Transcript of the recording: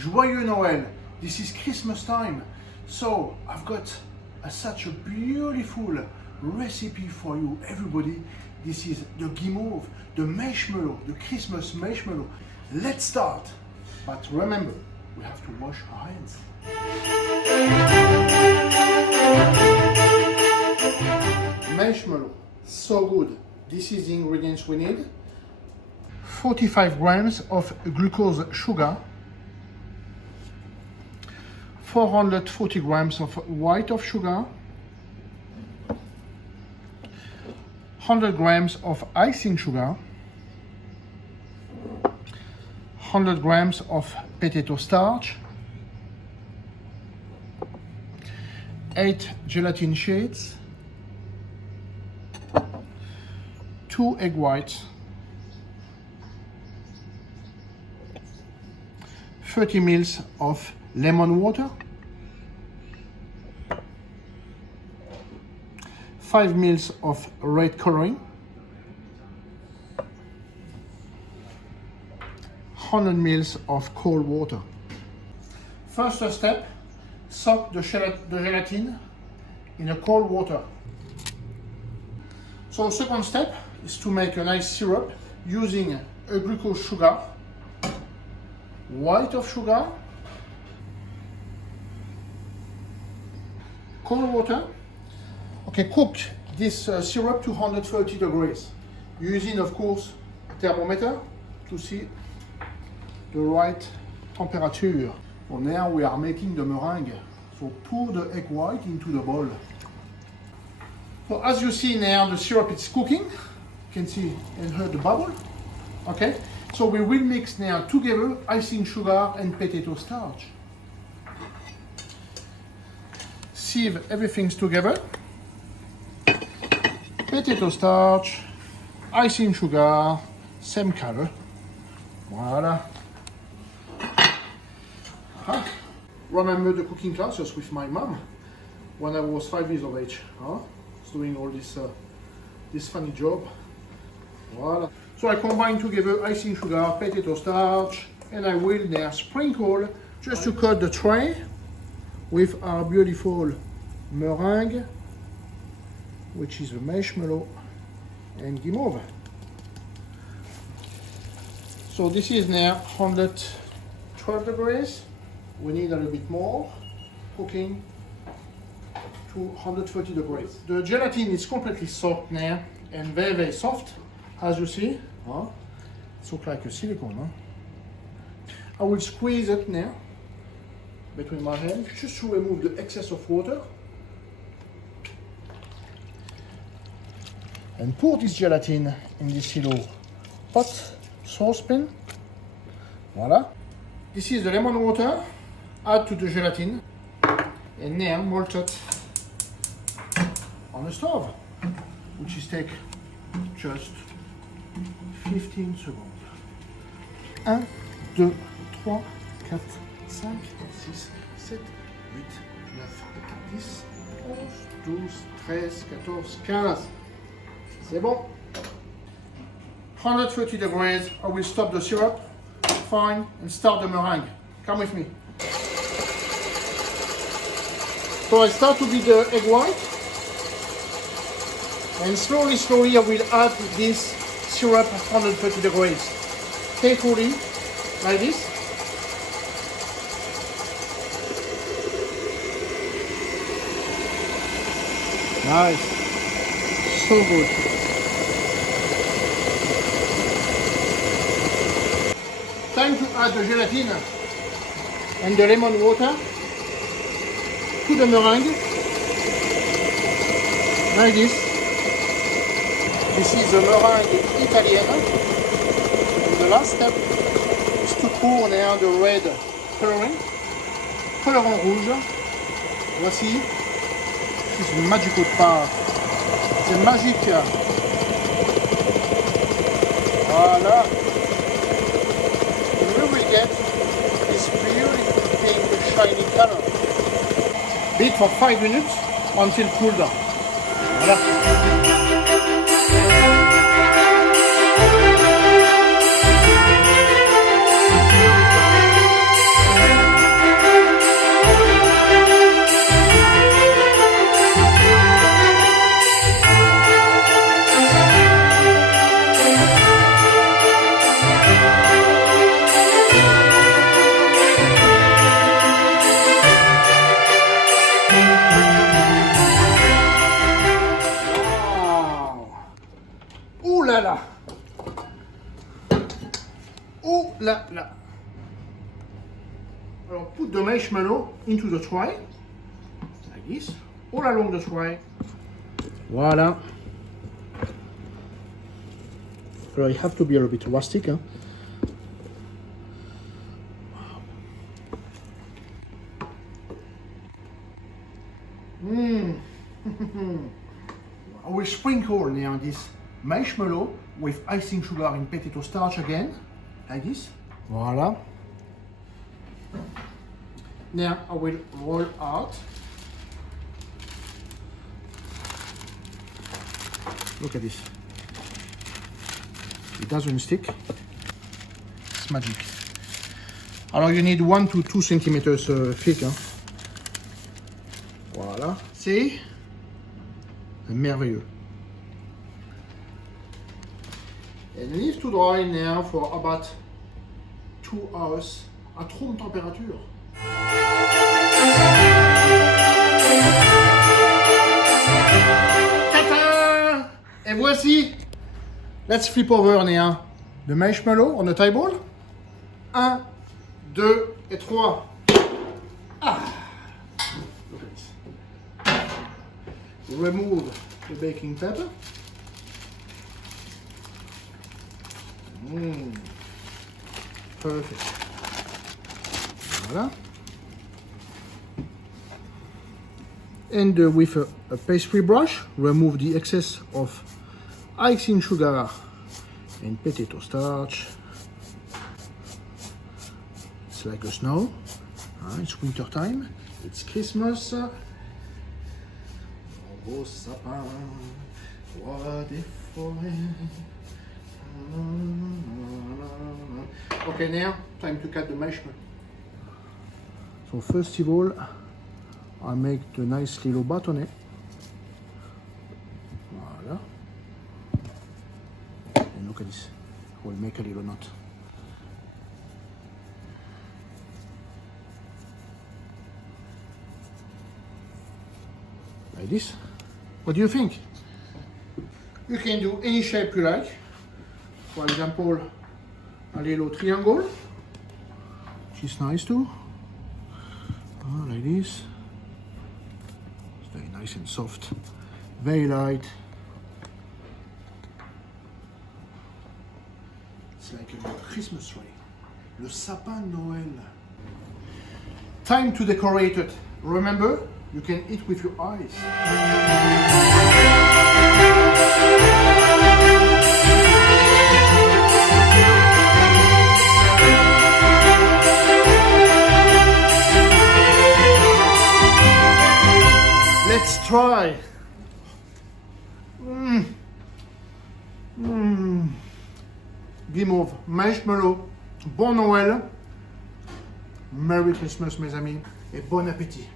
Joyeux Noël. This is Christmas time. So I've got such a beautiful recipe for you, everybody. This is the guimauve, the marshmallow, the Christmas marshmallow. Let's start. But remember, we have to wash our hands. Marshmallow, so good. This is the ingredients we need. 45 grams of glucose sugar, 440 grams of white of sugar, 100 grams of icing sugar, 100 grams of potato starch, 8 gelatin sheets, 2 egg whites, 30 ml of lemon water, 5 ml of red coloring, 100 ml of cold water. First step, soak the gelatin in a cold water. So second step is to make a nice syrup using a glucose sugar, white of sugar, cold water. Okay, cook this syrup to 130 degrees, using of course a thermometer to see the right temperature. So now we are making the meringue. So pour the egg white into the bowl. So as you see now, the syrup is cooking. You can see and hear the bubble. Okay, so we will mix now together icing sugar and potato starch. Sieve everything together. Potato starch, icing sugar, same color. Voila. Remember the cooking classes with my mom when I was 5 years of age. I was doing all this funny job. Voila. So I combine together icing sugar, potato starch, and I will now sprinkle just to cut the tray with our beautiful meringue, which is a marshmallow and guimauve. So this is now 112 degrees. We need a little bit more, cooking to 130 degrees. The gelatin is completely soaked now and very, very soft, as you see. It looks like a silicone. I will squeeze it now between my hands just to remove the excess of water. And pour this gelatin in this little hot saucepan. Voila. This is the lemon water. Add to the gelatin. And now melt it on the stove, which is take just 15 secondes. 1, 2, 3, 4, 5, 6, 7, 8, 9, 10, 11, 12, 13, 14, 15. C'est bon. 130 degrees, I will stop the syrup, fine, and start the meringue. Come with me. So I start to beat the egg white, and slowly, slowly I will add this syrup at 130 degrees. Carefully, like this. Nice. So good. Time to add the gelatin and the lemon water to the meringue, like this. This is the meringue italienne. And the last step is to pour now the red coloring, colorant rouge. Voici. This is magical part. C'est magique. Voilà. And we will get this beautiful pink shiny color. Beat for 5 minutes until cool down. Voilà. Ouh là là. Ouh là là. Alors, put the marshmallow into the tray, like this, all along the tray. Voilà. So you have to be a little bit rustic. Hein? I will sprinkle now this marshmallow with icing sugar and potato starch again, like this. Voilà. Now I will roll out. Look at this. It doesn't stick. It's magic. Alors you need 1 to 2 centimeters thick. Hein. Voilà. See? C'est merveilleux. And leave to dry now for about 2 hours at room temperature. Ta-ta! Et voici. Let's flip over now the marshmallow on the table. 1, 2 et 3. Ah! Look at this. Remove the baking paper. Perfect. Voilà. And with a pastry brush, remove the excess of icing sugar and potato starch. It's like a snow. It's winter time. It's Christmas. Beau sapin, roi des forêts. Okay, now time to cut the marshmallow. So first of all, I make the nice little bâtonnet. Voilà. And look at this. We'll make a little knot. Like this. What do you think? You can do any shape you like. For example, a little triangle, which is nice too. Like this. It's very nice and soft, very light. It's like a Christmas tree. Le sapin de Noël. Time to decorate it. Remember, you can eat with your eyes. Let's try. Guimauve marshmallow. Bon Noël. Merry Christmas mes amis et bon appétit.